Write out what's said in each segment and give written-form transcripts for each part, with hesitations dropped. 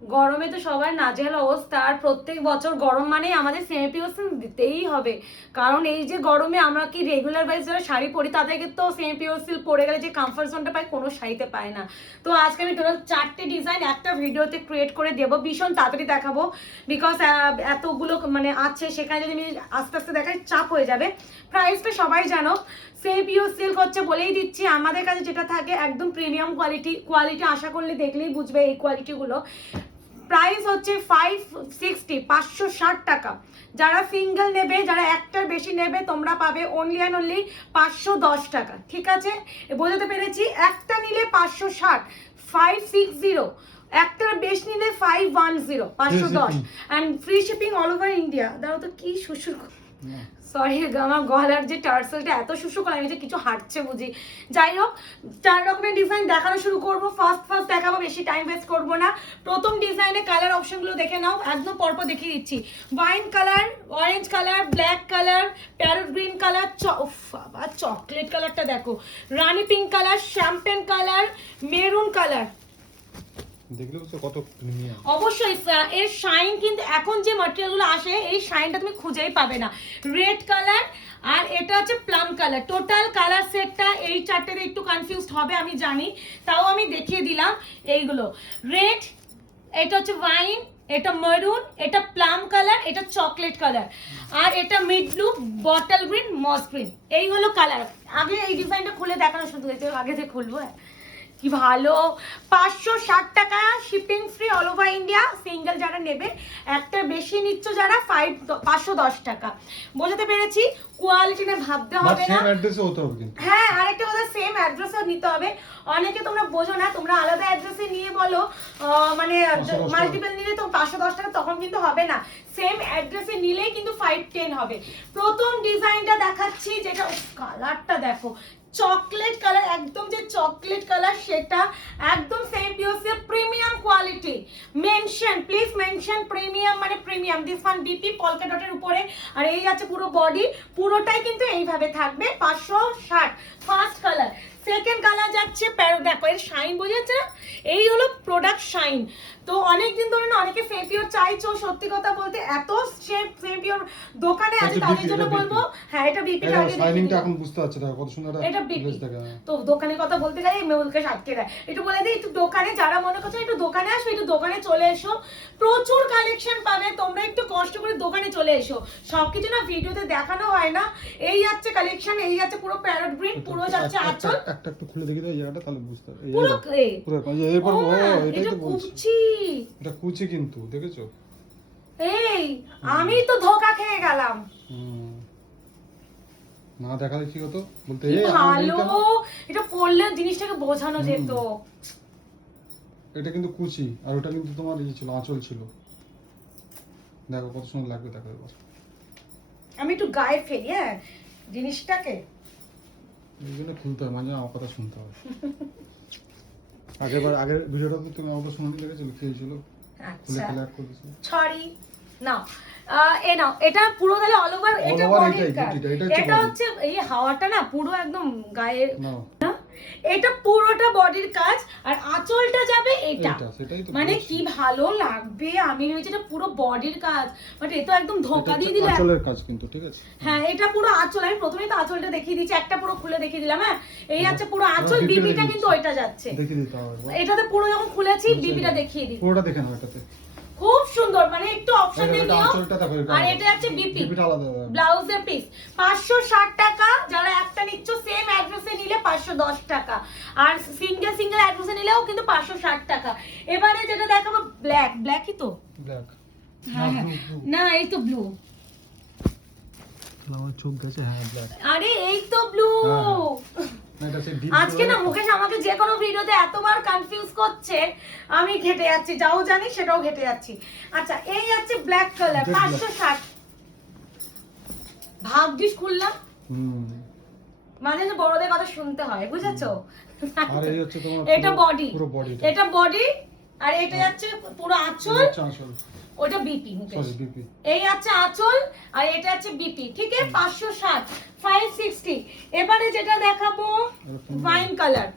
গরমে তো সবার নাজেহাল অবস্থা, আর প্রত্যেক বছর গরম মানেই আমাদের সেমিপিওসিল দিতেই হবে, কারণ এই যে গরমে আমরা কি রেগুলার ওয়াইজ যারা শাড়ি পরি তাদেরকে তো সেমিপিওসিল পরে গেলে যে কমফর্ট জোনটা পায় কোনো শাড়িতে পায় না। তো আজকে আমি টোটাল 4টে ডিজাইন একটা ভিডিওতে ক্রিয়েট করে দেবো, ভীষণ তাড়াতাড়ি দেখাবো, বিকজ এতগুলো মানে আছে, সেখানে যদি আমি আস্তে আস্তে দেখাই চাপ হয়ে যাবে। প্রাইসটা সবাই জানো, সেমিপিও সিল্ক হচ্ছে বলেই দিচ্ছি, আমাদের কাছে যেটা থাকে একদম প্রিমিয়াম কোয়ালিটি আশা করলে দেখলেই বুঝবে এই কোয়ালিটিগুলো। প্রাইস হচ্ছে 560 টাকা। যারা সিঙ্গেল নেবে, যারা একটার বেশি নেবে, তোমরা পাবে অনলি অ্যান্ড অনলি 510 টাকা। ঠিক আছে, বোঝাতে পেরেছি? একটা নিলে 560, 560, একটার বেশি নিলে 510, 510, and free shipping all over India. দাও তো কি শুশুর, সরি আমার গলার যে টার্সেলটা এত শুশু করে, আমি যে কিছু হাঁটছে বুঝি। যাই হোক, 4 রকমের ডিজাইন দেখানো শুরু করবো। ফার্স্ট দেখাবো, বেশি টাইম ওয়েস্ট করবো না। প্রথম ডিজাইনে কালার অপশনগুলো দেখে নাও, একদম পরপর দেখিয়ে দিচ্ছি। Wine colour, orange colour, black colour, parrot green colour, বাবা চকলেট কালারটা দেখো, rani pink colour, champagne colour, maroon colour. কত প্রিমিয়াম। অবশ্যই এর শাইন কিন্তু এখন যে ম্যাটেরিয়ালগুলো আসে এই শাইনটা তুমি খুঁজেই পাবে না। রেড কালার আর এটা হচ্ছে প্লাম কালার, টোটাল কালার সেটটা এই চারটেতে একটু কনফিউজড হবে আমি জানি, তাও আমি দেখিয়ে দিলাম এইগুলো। রেড, এটা হচ্ছে ওয়াইন, এটা মেরুন, এটা প্লাম কালার, এটা চকলেট কালার, আর এটা মিড ব্লু, বটল গ্রিন, মস গ্রিন। এই হলো কালার। আগে এই ডিজাইনটা খুলে দেখানো শুধু, আগে থেকে খুলবো। কি ভালো, 560 টাকা, shipping free all over India. Single যারা নেবে, একটা বেশি নিচ্ছ যারা 510 টাকা। বোঝাতে পেরেছি? কোয়ালিটি নিয়ে ভাবতে হবে না, সেম অ্যাড্রেসে হতে হবে কিন্তু। হ্যাঁ, আরেকটা কথা, সেম অ্যাড্রেসে নিতে হবে। অনেকে তোমরা বোঝো না, তোমরা আলাদা অ্যাড্রেসে নিয়ে বলো, মানে মাল্টিপল নিলে তো 510 টাকা, তখন কিন্তু হবে না। সেম অ্যাড্রেসে নিলেই কিন্তু 510 হবে। প্রথম ডিজাইনটা দেখাচ্ছি, যেটা কালারটা দেখো, চকলেট কালার, একদম যে চকলেট কালার সেটা, একদম সেমিপিওসিল premium quality. Mention, please mention premium, মানে premium. This one BP polka ডটের উপরে, আর এই আছে পুরো বডি, পুরোটাই কিন্তু এইভাবে থাকবে। 560। First colour. সেকেন্ড কালার যাচ্ছে প্যারট, দেখো এর শাইন বোঝা যাচ্ছে না? এই হলো প্রোডাক্ট শাইন। তো অনেকদিন ধরে না অনেকে ফেপিওর চাইছো, সত্যি কথা বলতে এত ফেপিওর দোকানে আছে, তাদের জন্য বলবো হ্যাঁ এটা বিপিটা আগে শাইনিংটা এখন বুঝতে পারছি না কত সুন্দর এটা বিপি। তো দোকানের কথা বলতে গেলে মেহুলকে আটকে দেয়। একটু বলে দিই, একটু দোকানে যারা মনে করছো একটু দোকানে আসো, একটু দোকানে চলে এসো, প্রচুর কালেকশন পাবে। তোমরা একটু কষ্ট করে দোকানে চলে এসো, সবকিছু না ভিডিওতে দেখানো হয় না। এই যাচ্ছে কালেকশন, এই যাচ্ছে পুরো প্যারট গ্রিন, পুরো যাচ্ছে আঁচল। একটা একটু খুলে দেখি দাও এই জায়গাটা, তাহলে বুঝতে পারবে। পুরো পুরো এরপর এটাই এটা তো বলছি, কুচি। এটা কুচি কিন্তু দেখেছো? এই আমি তো ধোকা খেয়ে গেলাম। না দেখালে কি হতো বলতে, ভালো, এটা পড়লে জিনিসটাকে বোঝানো যেত। এটা কিন্তু কুচি, আর ওটা কিন্তু তোমার এই ছিল, আঁচল ছিল। দেখো কত সুন্দর লাগবে, দেখো এবার। আমি একটু গায়ে ফেলি হ্যাঁ জিনিসটাকে, এই জন্য খুলতে হয়, মাঝে আমার কথা শুনতে হয়। আগের ভিডিওটা তো তুমি আমাকে শোনাতে লেগেছিল, কি হয়েছিল? আচ্ছা ক্লিয়ার করে দিয়েছো। সরি না, এ নাও, এটা পুরো তাহলে অল ওভার, এটা বডির কাজ। এটা হচ্ছে এই হাওয়াটা না পুরো একদম গায়ে না, এটা পুরোটা বডির কাজ, আর আঁচলটা যাবে এটা। মানে কি ভালো লাগবে, আমি ভেবেছি এটা পুরো বডির কাজ, বাট এটা একদম ধোকা দিয়ে দিল। আঁচলের কাজ কিন্তু, ঠিক আছে? হ্যাঁ এটা পুরো আঁচল, আমি প্রথমেই তো আঁচলটা দেখিয়ে দিচ্ছি, একটা পুরো খুলে দেখিয়ে দিলাম। হ্যাঁ এই আছে পুরো আঁচল, বিপিটা কিন্তু ওইটা যাচ্ছে, দেখিয়ে দিতে হবে। এটাতে পুরো যখন খুলেছি বিপিটা দেখিয়ে দিই, পুরোটা দেখে নাও এটাতে। খুব সুন্দর, মানে একটু অপশন দিয়ে দিও। আঁচলটা দেখো, আর এটা আছে বিপি, বিপিটা আলাদা, ব্লাউজের পিস। 560 টাকা, যারা একটা নিচ্ছ সেম অ্যাড্রেসে নিলে 510 টাকা, আর সিঙ্গেল অ্যাড্রেসে নিলেও কিন্তু 560 টাকা। এবারে যেটা দেখাবো ব্ল্যাকই তো, ব্ল্যাক হ্যাঁ না এই তো ব্লু, আমার চোখ গেছে, হ্যাঁ ব্ল্যাক, আরে এই তো ব্লু। আজকে না মুকেশ আমাকে যে কোনো ভিডিওতে এতবার কনফিউজ করছে, আমি ঘেটে যাচ্ছি, যাও জানি সেটাও ঘেটে যাচ্ছি। আচ্ছা এই আছে ব্ল্যাক কালার, 560। ভাগ্যিস খুললাম, মানে যে বড়দের কথা শুনতে হয়, বুঝেছো? আর এই হচ্ছে তোমার এটা বডি, পুরো বডি, এটা বডি, আর এটা যাচ্ছে পুরো আঁচল। ওটা বিপি মুকেশ। Sorry BP. এই আছে আঁচল আর এটা আছে বিপি, ঠিক আছে? 560 560। এবারে যেটা দেখাবো wine colour.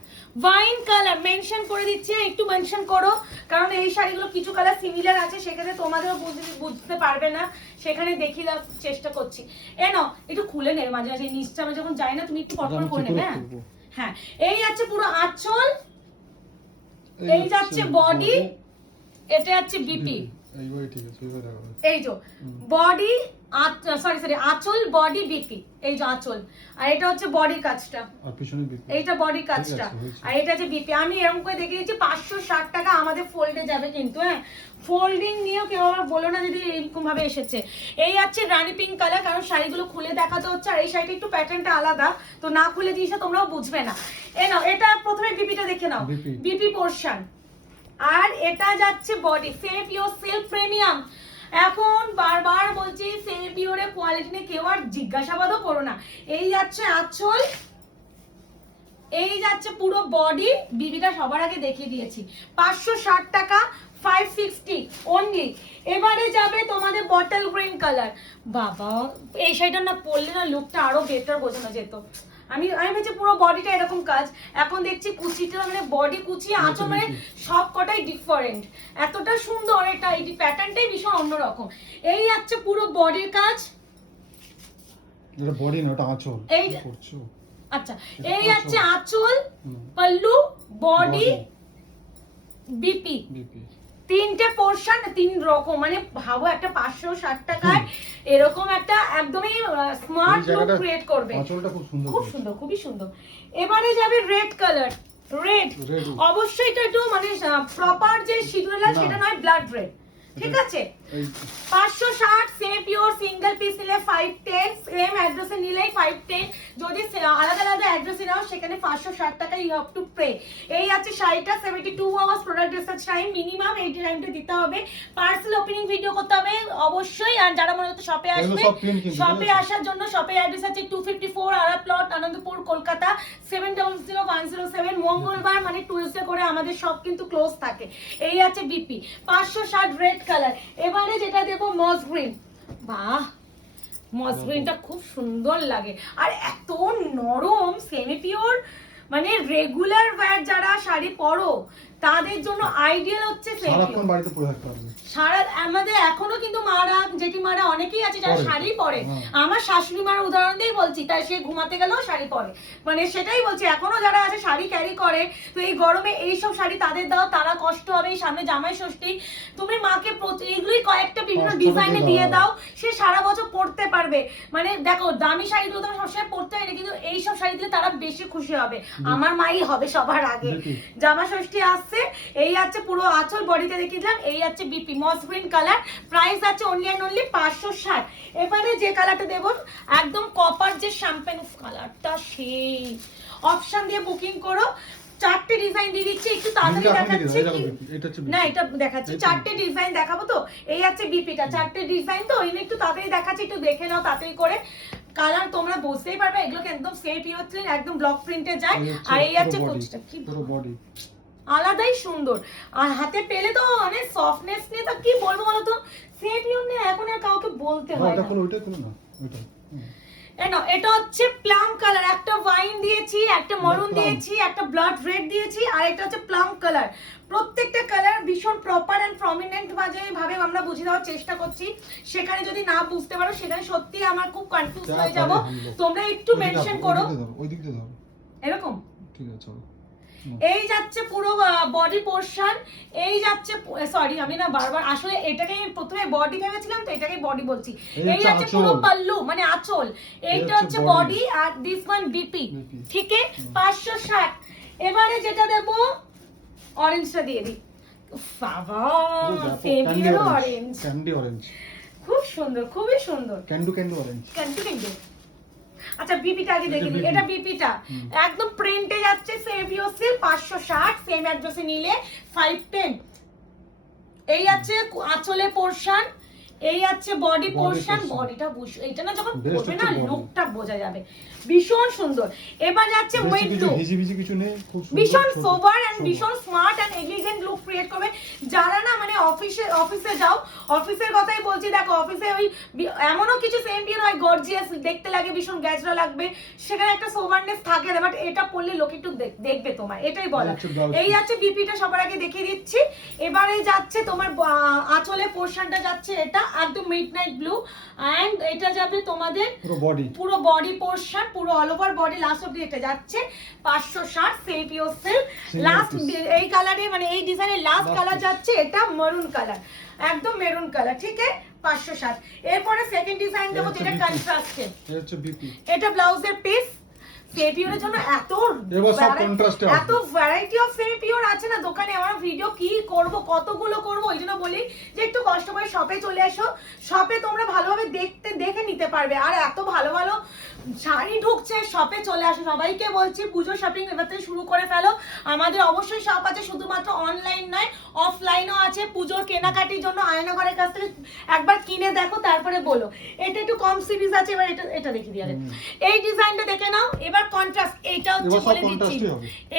Wine colour mention করে দিচ্ছি, একটু মেনশন করো, কারণ এই শাড়িগুলো কিছু কালার সিমিলার আছে, সেক্ষেত্রে তোমাদেরও বুঝতে পারবে না, সেখানে দেখিয়ে দেওয়ার চেষ্টা করছি। এ নাও একটু খুলে নে, মাঝে মাঝে নিচটা আমরা যখন যাই না তুমি একটু পটপট করে নেবে। হ্যাঁ হ্যাঁ, এই আছে পুরো আঁচল, এই যাচ্ছে বডি, এটা আছে বিপি। এইবারে ঠিক আছে, এইবারে দেখো। এই যে বডি, সরি আঁচল বডি বিপি, এই যে আঁচল, আর এটা হচ্ছে বডি কাজটা, আর পিছনে বিপি, এইটা বডি কাজটা, আর এটা হচ্ছে বিপি। আমি এরকম করে দেখিয়ে দিচ্ছি। 560 টাকা আমাদের ফোল্ডে যাবে কিন্তু, হ্যাঁ ফোল্ডিং নিয়েও কেউ আবার বলো না যদি এরকম ভাবে এসেছে। এই আছে রানী পিঙ্ক কালার, কারণ শাড়িগুলো খুলে দেখাতে হচ্ছে, আর এই শাড়িটা একটু প্যাটার্নটা আলাদা, তো না খুলে জিনিসটা তোমরাও বুঝবে না। এ নাও, এটা প্রথমে বিপিটা দেখে নাও, বিপি পোর্শন, আর এটা যাচ্ছে body. Same pure silk premium. এখন বারবার বলছি সেম পিওরের কোয়ালিটি নিয়ে কেউ আর জিজ্ঞাসাবাদও করো না। এই যাচ্ছে আঁচল, এই যাচ্ছে পুরো বডি, বিবিটা সবার আগে দেখিয়ে দিয়েছি। 560 টাকা 560 অনলি। এবারে যাবে তোমাদের বটল গ্রিন কালার। বাবা এই শাড়িটা না পরলে না লুকটা আরো বেটার বোঝানো যেত। আমি ভেবেছি পুরো বডিটা এরকম কাজ, এখন দেখছি কুচিটা মানে বডি কুচি আঁচল মানে সব কটাই ডিফারেন্ট, এতটা সুন্দর। এটা এই প্যাটার্নটাই ভীষণ অন্যরকম। এই যাচ্ছে পুরো বডির কাজ, এটা বডি না, এটা আঁচল। এই করছো আচ্ছা, এই যাচ্ছে আঁচল, পল্লু, বডি, বিপি, তিনটে পোর্শন, তিন রকম। মানে ভাবো একটা 560 টাকায় এরকম একটা একদমই স্মার্ট লুক ক্রিয়েট করবে। আঁচলটা খুব সুন্দর, খুব সুন্দর, খুবই সুন্দর। এবারে যাবে রেড কালার। রেড অবশ্যই এটা একটু মানে প্রপার যে সিঁদুর লাল সেটা নয়, ব্লাড রেড, ঠিক আছে? 560 সেম পিওর সিঙ্গেল পিস নিলে 510, সেম অ্যাড্রেসে নিলেই 510, যদি আলাদা আলাদা অ্যাড্রেসে নাও সেখানে 560 টাকা ইউ হ্যাভ টু পে। এই আছে শাড়িটা 72 hours product research time minimum, এই টাইমটা দিতে হবে। পার্সেল ওপেনিং ভিডিও করতে হবে অবশ্যই। আর যারা মনে হচ্ছে শপে আসবে, শপে আসার জন্য শপের অ্যাড্রেস আছে 254 আরা প্লট, আনন্দপুর, কলকাতা 700107। মঙ্গলবার মানে টুইসডে করে আমাদের সব কিন্তু ক্লোজ থাকে। এই আছে বিপি 560 রেড কালার। এবারে যেটা দেখো মস গ্রিন। বাহ, মস গ্রিনটা খুব সুন্দর লাগে, আর এত নরম, সেমি পিওর, মানে রেগুলার ওয়্যার যারা শাড়ি পরো তাদের জন্য আইডিয়াল হচ্ছে সারাক্ষণ বাড়িতে পরে থাকতে পারবে। সারা আমাদের এখনো কিন্তু মারা জেঠিমারা অনেকেই আছে যারা শাড়ি পরে। আমার শাশুড়ি মার উদাহরণ দিয়েই বলছি, তাই সে ঘুমাতে গেলেও শাড়ি পরে, মানে সেটাই বলছি এখনো যারা আছে শাড়ি ক্যারি করে। তো এই গরমে এইসব শাড়ি তাদের দাও, তারা কষ্ট হবে। এই সামনে জামাই ষষ্ঠী, তুমি মাকে এগুলোই কয়েকটা বিভিন্ন ডিজাইনে দিয়ে দাও, সে সারা বছর পরতে পারবে। মানে দেখো দামি শাড়িগুলো তো সবসময় পরতে হয় না, কিন্তু এইসব শাড়ি দিলে তারা বেশি খুশি হবে। আমার মাই হবে সবার আগে। জামা ষষ্ঠী আসছে। এই আছে পুরো আঁচল, বডিতে দেখিয়ে দিলাম। এই আছে বিপি মস গ্রিন কালার, প্রাইস আছে অনলি এন্ড অনলি 560। এবারে যে কালারটা দেব একদম কপার যে শ্যাম্পেন কালারটা, সেই অপশন দিয়ে বুকিং করো। চারটে ডিজাইন দিয়ে দিচ্ছি, একটু তাড়াতাড়ি দেখাচ্ছি না, এটা দেখাচ্ছি চারটে ডিজাইন দেখাবো। তো এই আছে বিপিটা, চারটে ডিজাইন, তো এই একটু তাড়াতাড়ি দেখাচ্ছি, একটু দেখে নাও তাড়াতাড়ি করে। কালার তোমরা বুঝতেই পারবে, এগুলোকে একদম সেম পিওর ক্লিন, একদম ব্লক প্রিন্টে যায়। আর এই আছে কুচিটা, কি বডি আলাদাই সুন্দর, আর হাতে পেলে তো মানে সফটনেস নিয়ে তো কি বলবো বলো তো, সেম পিওর নিয়ে এখন আর কাউকে বলতে হয় না। এটা হচ্ছে প্লাম কালার, একটা ওয়াইন দিয়েছি, একটা মরুন দিয়েছি, একটা ব্লাড রেড দিয়েছি, আর এটা হচ্ছে প্লাম কালার। প্রত্যেকটা কালার ভীষণ প্রপার এন্ড প্রমিনেন্ট ভাবে আমরা বুঝিয়ে দেওয়ার চেষ্টা করছি। সেখানে যদি না বুঝতে পারো সেখানে সত্যি আমার খুব কনফিউজ হয়ে যাব। তোমরা একটু মেনশন করো এরকম, ঠিক আছে? এই যাচ্ছে পুরো বডি পোরশন, এই যাচ্ছে সরি আমি না বারবার আসলে এটাকে প্রথমে বডি ভেবেছিলাম, তো এটাকে বডি বলছি। এই যাচ্ছে পুরো পাল্লু মানে আঁচল, এইটা হচ্ছে বডি, আর দিস ওয়ান বিপি, ঠিক আছে? 560। এবারে যেটা দেব অরেঞ্জটা দিয়ে দিই। বাবা ফেভারিট অরেঞ্জ, ক্যান্ডি অরেঞ্জ, খুব সুন্দর, খুবই সুন্দর, ক্যান্ডু অরেঞ্জ। আচ্ছা বিপিটা আগে দেখে নিই। এটা বিপিটা একদম প্রিন্টে যাচ্ছে, সেভিও সিল 560, সেম অ্যাড্রেসে নিলে 510। এই আছে আঁচলে পোরশন, এই আছে বডি পোরশন। বডিটা বুঝো, এটা না যখন পরবে না লুকটা বোঝা যাবে, ভীষণ সুন্দর। এবার যাচ্ছে ওয়েট লুক, ভীষণ সোবার এন্ড ভীষণ smart and elegant look create করবে। যারা না মানে অফিসে যাও, অফিসের কথাই বলছি, দেখো অফিসে ওই এমনও কিছু সেম পিওর হয় গর্জিয়াস দেখতে লাগে, ভীষণ গ্যাজরা লাগবে, সেখানে একটা সোভারনেস থাকে না, বাট এটা পরলে লোক একটু দেখবে তোমার, এটাই বলা। এই যাচ্ছে বিপিটা সবার আগে দেখিয়ে দিচ্ছি। এবারে যাচ্ছে তোমার আঁচলের পোর্শনটা যাচ্ছে এটা একদম মিডনাইট ব্লু, এন্ড এটা যাবে তোমাদের পুরো বডি পোর্শন, পুরো অল ওভার বডি লাস্ট অব্দি এটা যাচ্ছে 560 সেপিও সিল্ক। লাস্ট এই কালারে মানে এই ডিজাইনের লাস্ট কালার যাচ্ছে এটা মেরুন কালার, একদম মেরুন কালার, ঠিক আছে 560। এরপরে সেকেন্ড ডিজাইন দেবো যেটা কন্ট্রাস্টে, এটা ব্লাউজের পিস। সেমিপিওরের জন্য এত ভ্যারাইটি অফ সেমিপিওর আছে না দোকানে, আমার ভিডিও কি করব, কতগুলো করব, ওই জন্য বলি যে একটু কষ্ট করে শপে চলে এসো, শপে তোমরা ভালোভাবে দেখে নিতে পারবে। আর এত ভালো ভালো শাড়ি ঢুকছে, শপে চলে আসো। সবাইকে বলছি পুজো শপিং এবার থেকে শুরু করে ফেলো। আমাদের অবশ্যই শপ আছে, শুধুমাত্র অনলাইন নয় অফলাইনও আছে। পুজোর কেনাকাটির জন্য আয়নাঘরের কাছ থেকে একবার কিনে দেখো, তারপরে বলো। এটা একটু কম সিরিজ আছে, এবার এটা দেখে দিয়ে এই ডিজাইনটা দেখে নাও। এবার কন্ট্রাস্ট, এইটা হচ্ছে বলে দিচ্ছি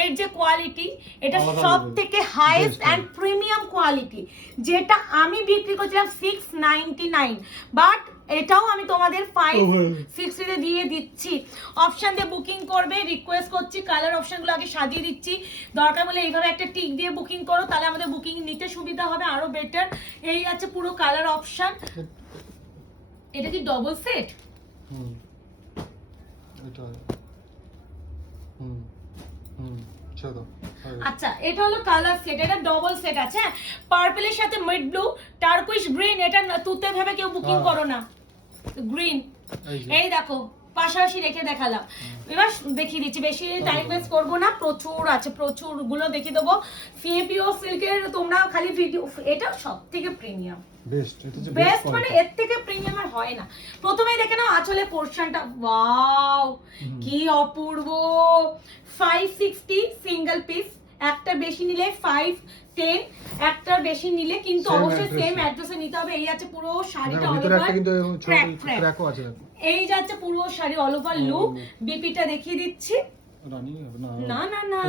এর যে কোয়ালিটি, এটা সব থেকে হাইয়েস্ট এন্ড প্রিমিয়াম কোয়ালিটি, যেটা আমি বিক্রি করছিলাম 699, বাট এটাও আমি তোমাদের 560 তে দিয়ে দিচ্ছি। অপশন দিয়ে বুকিং করবে, রিকোয়েস্ট করছি কালার অপশনগুলো আগে সাজিয়ে দিচ্ছি, দরকার হলে এইভাবে একটা টিক দিয়ে বুকিং করো, তাহলে আমাদের বুকিং নিতে সুবিধা হবে আরো বেটার। এই আছে পুরো কালার অপশন। এটা কি ডবল সেট? আচ্ছা, এটা হলো কালার সেট, এটা ডবল সেট আছে। পার্পলের সাথে মিড ব্লু, টার্কুইশ গ্রিন, এটা তুতে ভেবে কেউ বুকিং করো না, গ্রিন। এই দেখো পাশাপাশি রেখে দেখালাম। এবার দেখিয়ে দিচ্ছি, বেশি টাইম ওয়েস্ট করবো না, প্রচুর আছে, প্রচুর গুলো দেখিয়ে দেবো। সিএপিও সিল্কের তোমরা খালি ভিডিও, এটা সব থেকে প্রিমিয়াম বেস্ট, মানে এর থেকে প্রিমিয়াম আর হয় না। প্রথমেই দেখে নাও আঁচলের পোরশনটা, ওয়াও কি অপূর্ব। 560 সিঙ্গেল পিস, একটা বেশি নিলে 510, একটা বেশি নিলে কিন্তু অবশ্যই সেম অ্যাড্রেসে নিতে হবে। এই আছে পুরো শাড়িটা অল ওভার, এই যাচ্ছে পুরো শাড়ি অল ওভার লুক। বিপিটা দেখিয়ে দিচ্ছি, না না না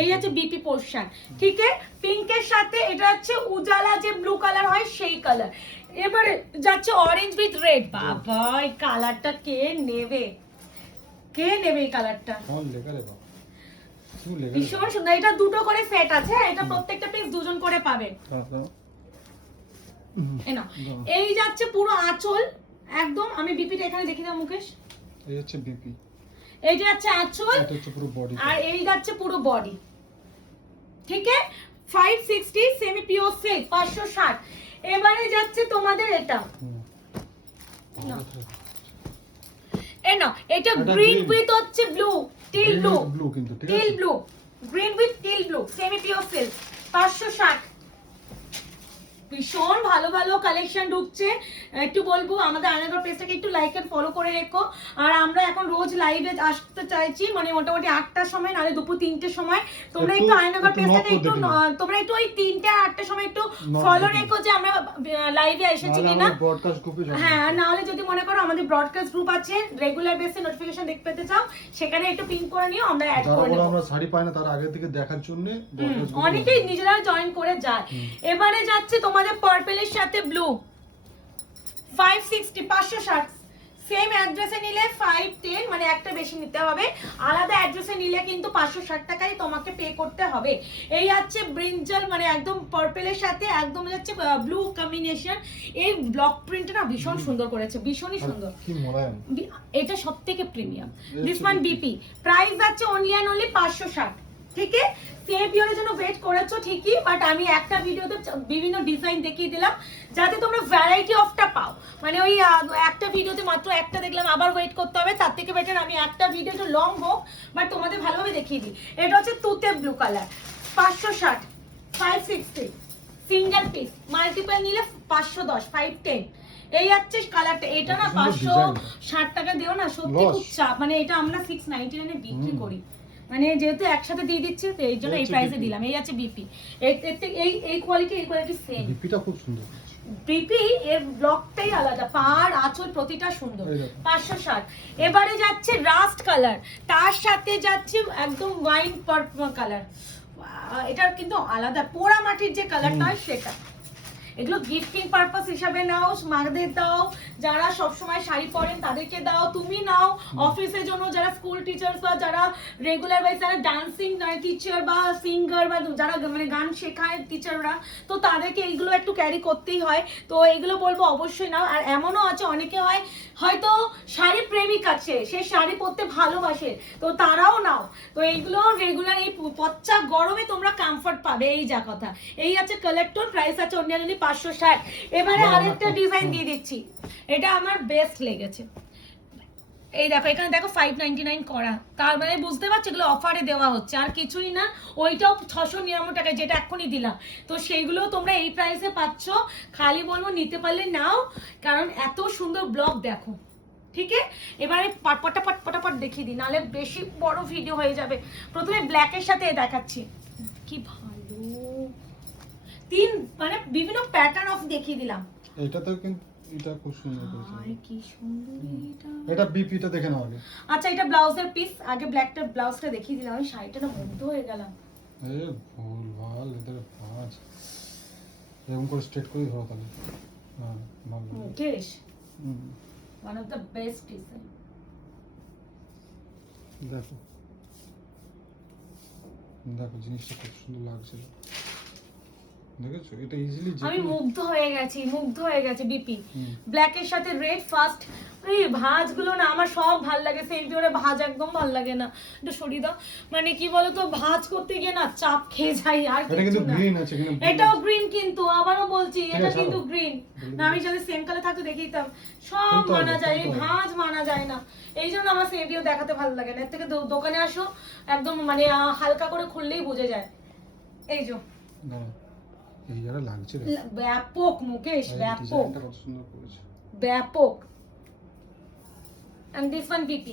এই আছে বিপি পোর্শন, ঠিক আছে। পিঙ্কের সাথে এটা হচ্ছে উজালা যে ব্লু কালার হয় সেই কালার। এবারে যাচ্ছে অরেঞ্জ উইথ রেড, বাবা এই কালারটা কে নেবে, কে নেবে এই কালারটা, ভীষণ সুন্দর। এটা দুটো করে সেট আছে, এটা প্রত্যেকটা পিস দুজন করে পাবে। এই যাচ্ছে পুরো আঁচল একদম, আমি বিপিটা এখানে দেখি দাও মুকেশ, এই হচ্ছে বিপি, এইটা হচ্ছে আঁচল, এটা হচ্ছে পুরো বডি, আর এই যাচ্ছে পুরো বডি, ঠিক আছে। 560 সেমি পিওর সিল্ক 560। এবারে যাচ্ছে তোমাদের এটা, এই না এটা গ্রিন উইথ হচ্ছে ব্লু, টিল ব্লু, কিন্তু teal blue, green with teal blue semi pure silk 560। ভীষণ ভালো ভালো কালেকশন ঢুকছে। একটু বলবো আমাদের আয়নাঘর পেজটাকে একটু লাইক এন্ড ফলো করে রেখো। আর আমরা এখন রোজ লাইভে আসতে চাইছি, মানে মোটামুটি 8টার সময়, নাহলে দুপুর 3টের সময়। তোমরা একটু আয়নাঘর পেজটাকে একটু, তোমরা একটু ওই 3টে আর 8টার সময় একটু ফলো রেখো যে আমরা লাইভে এসেছি কিনা। হ্যাঁ, আর নাহলে যদি মনে করো আমাদের ব্রডকাস্ট গ্রুপ আছে, রেগুলার বেসে নোটিফিকেশন দেখতে পেতে চাও, সেখানে একটু পিন করে নিও, আমরা অ্যাড করে দেব। আমরা শাড়ি পাই না তার আগে থেকে দেখার জন্য অনেকেই নিজেরা জয়েন করে যায়। এবারে যাচ্ছে তোমাদের পার্পলের সাথে ব্লু 560 560, সেম অ্যাড্রেসে নিলে 510, মানে একটা বেশি নিতে হবে। আলাদা অ্যাড্রেসে নিলে কিন্তু 560 টাকাই তোমাকে পে করতে হবে। এই আছে ব্রিঞ্জাল, মানে একদম পার্পলের সাথে একদম যাচ্ছে ব্লু কম্বিনেশন। এই ব্লক প্রিন্টটা না ভীষণ সুন্দর করেছে, ভীষণই সুন্দর, কি মোলায়েম। এটা সবথেকে premium. This one BP, price আছে অনলি এন্ড অনলি 560, ঠিক আছে। সেপিওরের জন্য ওয়েট করেছো ঠিকই, বাট আমি একটা ভিডিওতে বিভিন্ন ডিজাইন দেখিয়ে দিলাম যাতে তোমরা ভ্যারাইটি অফটা পাও। মানে ওই একটা ভিডিওতে মাত্র একটা দেখলাম, আবার ওয়েট করতে হবে, তার থেকে বেটার আমি একটা ভিডিও একটু লং হোক বাট তোমাদের ভালোভাবে দেখিয়ে দিই। এটা হচ্ছে তুতে blue colour 560 560 single piece, multiple নিলে 510 510। এই হচ্ছে কালারটা, এটা না 560 টাকা দিও না, সত্যি খুব চাপ। মানে এটা আমরা 699 এ বিক্রি করি, মানে যেহেতু একসাথে দিয়ে দিচ্ছি তো এই জন্য এই প্রাইসে দিলাম। এই আছে বিপি, এই কোয়ালিটি সেম। বিপিটা খুব সুন্দর, বিপি এর ব্লকটাই আলাদা, পার আঁচল প্রতিটা সুন্দর 560। এবারে যাচ্ছে রাস্ট কালার, তার সাথে যাচ্ছে একদম ওয়াইন পার্পল কালার, এটার কিন্তু আলাদা পোড়া মাটির যে কালারটা হয় সেটা। এগুলো গিফটিং পারপাস হিসাবে নাও, মাদের দাও, যারা সবসময় শাড়ি পরেন তাদেরকে দাও, তুমি নাও অফিসের জন্য, যারা স্কুল টিচার্স বা যারা রেগুলার ওয়াইজ যারা ডান্সিং টিচার বা সিঙ্গার বা যারা মানে গান শেখায় টিচাররা, তো তাদেরকে এইগুলো একটু ক্যারি করতেই হয়। তো এইগুলো বলবো অবশ্যই নাও। আর এমনও আছে অনেকে হয় হয়তো শাড়ি প্রেমিক আছে, সে শাড়ি পরতে ভালোবাসে, তো তারাও নাও। তো এইগুলো রেগুলার এই পচ্চা গরমে তোমরা কমফর্ট পাবে, এই যা কথা। এই আছে কালেক্টর, প্রাইস আছে অনলি 560। এবারে আরেকটা ডিজাইন দিয়ে দিচ্ছি, এটা আমার বেস্ট লেগেছে। এই দেখো এখানে দেখো 599 করা, তার মানে বুঝতে পারছো এগুলো অফারে দেওয়া হচ্ছে, আর কিছুই না। ওইটাও 699 টাকায়, যেটা এখনই দিলাম। তো সেইগুলো তোমরা এই প্রাইসে পাচ্ছ। খালি বলবো নিতে পারলে নাও, কারণ এত সুন্দর ব্লগ দেখো। ঠিক আছে, এবারে পটাপট দেখিয়ে দিই, নাহলে বেশি বড় ভিডিও হয়ে যাবে। প্রথমে ব্ল্যাকের সাথে দেখাচ্ছি, কি ভালো তিন মানে বিভিন্ন প্যাটার্ন অফ দেখিয়ে দিলাম। এটাতেও কিন্তু এটা খুব সুন্দর করেছে। আরে কি সুন্দর এটা। এটা বিপিটা দেখে নাও আগে। আচ্ছা এটা ব্লাউজের পিস, আগে ব্ল্যাকটা ব্লাউজটা দেখিয়ে দিলাম। আমি শাড়িটা না মুগ্ধ হয়ে গেলাম। এ ভুলভাল এদের ভাঁজ, এরকম করে স্ট্রেট করে ধরো তাহলে। হ্যাঁ ভালো। Mukesh, one of the best design. দেখো দেখো জিনিসটা খুব সুন্দর লাগছিল, দেখেছো? এটা ইজিলি আমি মুগ্ধ হয়ে গেছি বিপি। ব্ল্যাকের সাথে রেড ফার্স্ট। এই ভাঁজগুলো না আমার সব ভাল লাগে, সেন্টিওরে ভাঁজ একদম ভাল লাগে না। এটা সরিয়ে দাও, মানে কি বলতো ভাঁজ করতে গিয়ে না চাপ খেয়ে যাই। আর এটা কিন্তু গ্রিন আছে, এটাও গ্রিন, কিন্তু আবারও বলছি এটা কিন্তু গ্রিন না। আমি যদি সেম কালার থাকতো দেখিয়ে দিতাম। সব মানা যায়, এই ভাঁজ মানা যায় না। এই জন্য আমার সেন্টিও দেখাতে ভালো লাগে না। এর থেকে দোকানে আসো, একদম মানে হালকা করে খুললেই বুঝে যায়। এই যে এই যারা লাগছে ব্যাপক মুকেশ, ব্যাপক কত সুন্দর করেছে, ব্যাপক। and this one BP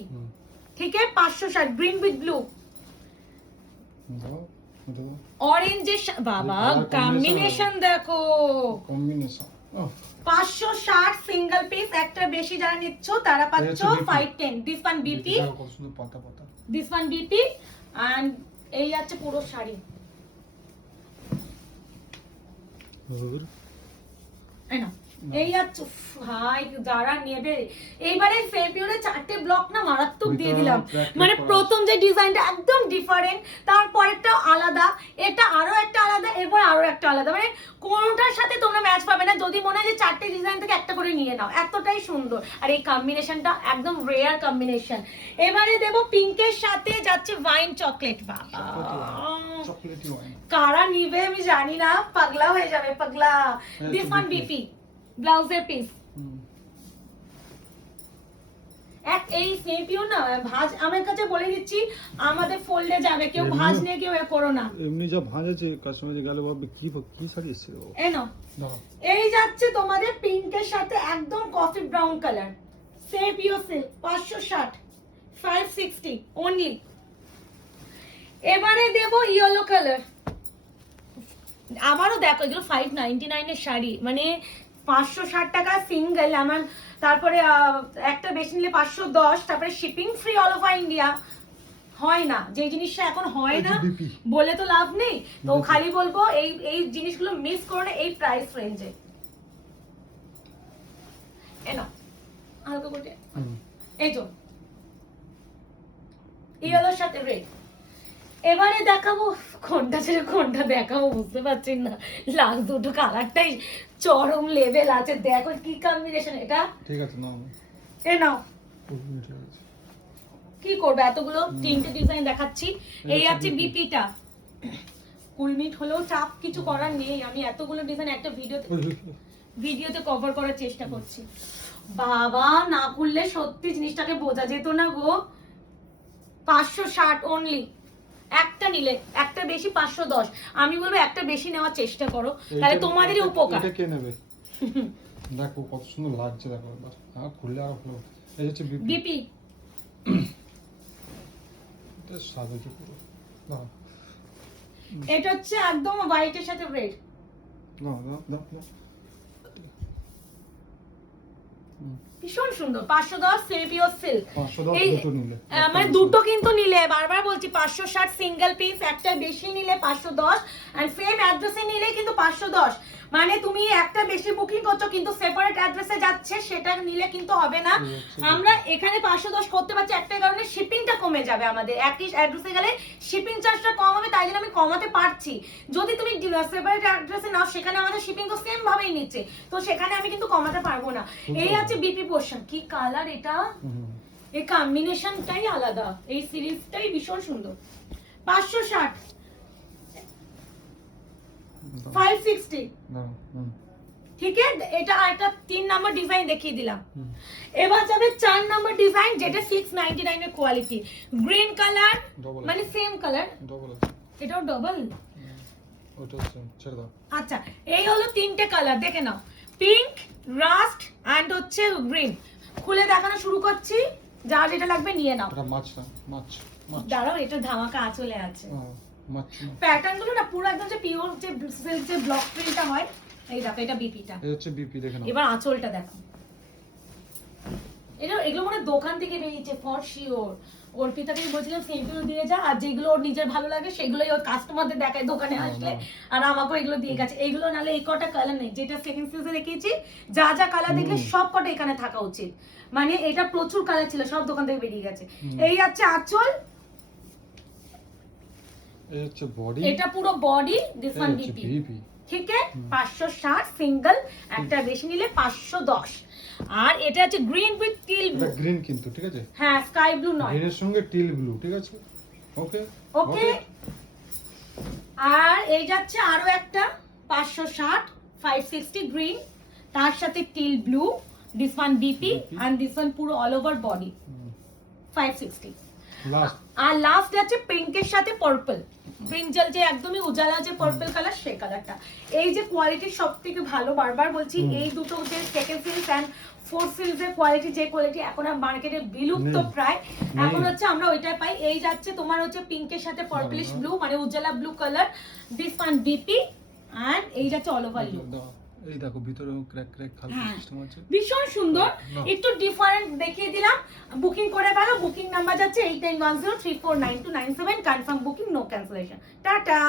ঠিক আছে 560 গ্রিন উইথ ব্লু দাও দাও অরেঞ্জের বাবা কম্বিনেশন দেখো, কম্বিনেশন 560 সিঙ্গেল পিস। একটা বেশি যারা নিচ্ছ তারা পাচ্ছ 510। this one BP, কত সুন্দর পাতা পাতা। this one BP and এই আছে পুরো শাড়ি। এই না এই আছে ভাই, যারা নেবে এইবারে ফেব্রুয়ারি 4টে ব্লক না মারাত্মক দিয়ে দিলাম। মানে প্রথম যে ডিজাইনটা একদম ডিফারেন্ট, তারপরেরটা আলাদা, এটা আরো একটা আলাদা, এরপর আরো একটা আলাদা। মানে কোনটার সাথে তোমরা ম্যাচ পাবে না। যদি মনে হয় যে 4টে ডিজাইন থেকে একটা করে নিয়ে নাও, এতটাই সুন্দর। আর এই কম্বিনেশনটা একদম রেয়ার কম্বিনেশন। এবারে দেব পিঙ্কের সাথে যাচ্ছে ওয়াইন চকলেট। বাবা চকলেটি ওয়াইন কারা নিবে আমি জানি না, পাগলা হয়ে যাবে পাগলা। দিস ওয়ান বিপি ব্লাউজের পিস। এই স্নেপিও না ভাঁজ আমার কাছে বলে দিচ্ছি, আমাদের ফোল্ডে যাবে, কেউ ভাঁজ নিয়ে কেউ করো না। এমনি যা ভাঁজ আছে কাস্টমার গেলে বলবে কি কি শাড়ি এসেছে ও। এই যাচ্ছে তোমাদের পিঙ্কের সাথে একদম coffee brown colour, sapio silk 560 560 only. এবারে দেব ইয়েলো কালার। আবারও দেখো এগুলো 599 এর শাড়ি, মানে 560 টাকা সিঙ্গেল আমার। তারপরে একটা বেশি নিলে 510, তারপরে shipping free all over India. হয় না যে জিনিসটা এখন হয় না বলে তো লাভ নেই। তো খালি বলবো এই এই জিনিসগুলো মিস করো না এই প্রাইস রেঞ্জে। এনো হালকা করে এই তো ইয়েলোর সাথে রেড। এবারে দেখাবো কোনটা ছেড়ে কোনটা দেখাবো বুঝতে পারছি না। লাস্ট দুটো কালারটাই চরম লেভেল আছে। দেখো কি কম্বিনেশন এটা। ঠিক আছে নাও এ নাও। কি করবে এতগুলো, তিনটে ডিজাইন দেখাচ্ছি। এই আছে বিপিটা। 20 মিনিট হলেও চাপ কিছু করার নেই। আমি এতগুলো ডিজাইন একটা ভিডিওতে কভার করার চেষ্টা করছি। বাবা না খুললে সত্যি জিনিসটাকে বোঝা যেত না গো। 560 অনলি। একটা নিলে একটা বেশি 510। আমি বলবো একটা বেশি নেওয়ার চেষ্টা করো, তাহলে তোমাদেরই উপকার। এটা কে নেবে দেখো কত সুন্দর লাগছে, দেখো একবার খুললে আরো ভালো। এই হচ্ছে বিপি এটা সাজাতে পুরো না, এটা হচ্ছে একদম হোয়াইটের সাথে রেড। না না না ভীষণ সুন্দর 510 সেমিপিওর সিল্ক 510 এই দুটো নিলে মানে দুটো কিন্তু নিলে বারবার বলছি 560 সিঙ্গেল পিস, একটা বেশি নিলে 510, আর সেম অ্যাড্রেসে নিলে কিন্তু 510। মানে তুমি একটা বেশি বুকিং করছো কিন্তু সেপারেট অ্যাড্রেসে যাচ্ছে, সেটা নিলে কিন্তু হবে না। আমরা এখানে 510 করতে পারছি একটা কারণে, শিপিংটা কমে যাবে আমাদের। একই অ্যাড্রেসে গেলে শিপিং চার্জটা কম হবে, তাই জন্য আমি কমাতে পারছি। যদি তুমি সেপারেট অ্যাড্রেসে নাও সেখানে আমাদের শিপিং তো সেম ভাবেই নিচ্ছে, তো সেখানে আমি কিন্তু কমাতে পারবো না। এই আছে বিপি পোর্শন, কি কালার এটা, এই কম্বিনেশনটাই আলাদা, এই সিরিজটাই ভীষণ সুন্দর। 560 560 ঠিক আছে। এটা একটা 3 নাম্বার ডিজাইন দেখিয়ে দিলাম। এবার যাবে 4 নাম্বার ডিজাইন, যেটা 699 এর কোয়ালিটি, গ্রিন কালার, মানে সেম কালার, ডবল এটাও ডবল, ওটা ছেড়ে দাও। আচ্ছা এই হলো তিনটে কালার, দেখে নাও, পিঙ্ক, রাস্ট এন্ড হচ্ছে গ্রিন। খুলে দেখানো শুরু করছি, যা যেটা লাগবে নিয়ে নাও। এটা মাছ না, মাছ মাছ দাঁড়াও, এটা ধামাকা আঁচলে আছে। মাছ প্যাটার্ন গুলো না পুরো একদম যে পিওর যে সিল্ক যে ব্লক প্রিন্টটা হয়। এই দেখো, এটা বিপিটা, এই হচ্ছে বিপি, দেখে নাও। এবার আঁচলটা দেখো, এটা এগুলো মানে দোকান থেকে বেরিয়েছে ফর শিওর। অর্পিতাকে বলছিলাম সেইগুলো দিয়ে যা, আর যেগুলো ওর নিজের ভালো লাগে সেগুলোই ওর কাস্টমারদের দেখায় দোকানে আসলে, আর আমাকেও এগুলো দিয়ে গেছে। এইগুলো নালে এই কটা কালার নেই, যেটা সেকেন্ড সিরিজে দেখিয়েছি, যা যা কালার দেখলে সব কটা এখানে থাকা উচিত। মানে এটা প্রচুর কালার ছিল, সব দোকান থেকে বেরিয়ে গেছে। এই আছে আঁচল, এই হচ্ছে বডি, এটা পুরো বডি, দিস ওয়ান বিপি, ঠিক আছে। 560 সিঙ্গেল, একটা বেশি নিলে 510। আর এটা আছে গ্রিন উইথ টিল ব্লু, এটা গ্রিন কিন্তু, ঠিক আছে, হ্যাঁ স্কাই ব্লু নয়, গ্রিনের সঙ্গে টিল ব্লু, ঠিক আছে, ওকে ওকে। আর এই যাচ্ছে আরো একটা 560 560 গ্রিন, তার সাথে teal blue, this one BP, and this one পুরো অল ওভার বডি 560। লাস্ট, আর লাস্ট আছে পিঙ্কের সাথে পার্পল, ব্রিঞ্জাল যে একদমই উজালা যে পার্পল কালার, সেই কালারটা। এই যে কোয়ালিটি সব থেকে ভালো, বারবার বলছি, এই দুটো যে সেকেন্ড সিরিজ এন্ড ফোর্থ সিরিজের কোয়ালিটি, যে কোয়ালিটি এখন আর মার্কেটে বিলুপ্ত প্রায়, এখন হচ্ছে আমরা ওইটাই পাই। এই যাচ্ছে তোমার হচ্ছে পিঙ্কের সাথে পার্পলিশ ব্লু, মানে Ujala blue colour, this one BP, and এই যাচ্ছে অল ওভার লুক। এই দেখো ভিতরে ক্র্যাক ক্র্যাক খালি সিস্টেম আছে, ভীষণ সুন্দর, একটু ডিফারেন্ট দেখিয়ে দিলাম। বুকিং করে ফেলো, বুকিং নাম্বার যাচ্ছে 8910349297, confirm booking, no cancellation. Tata.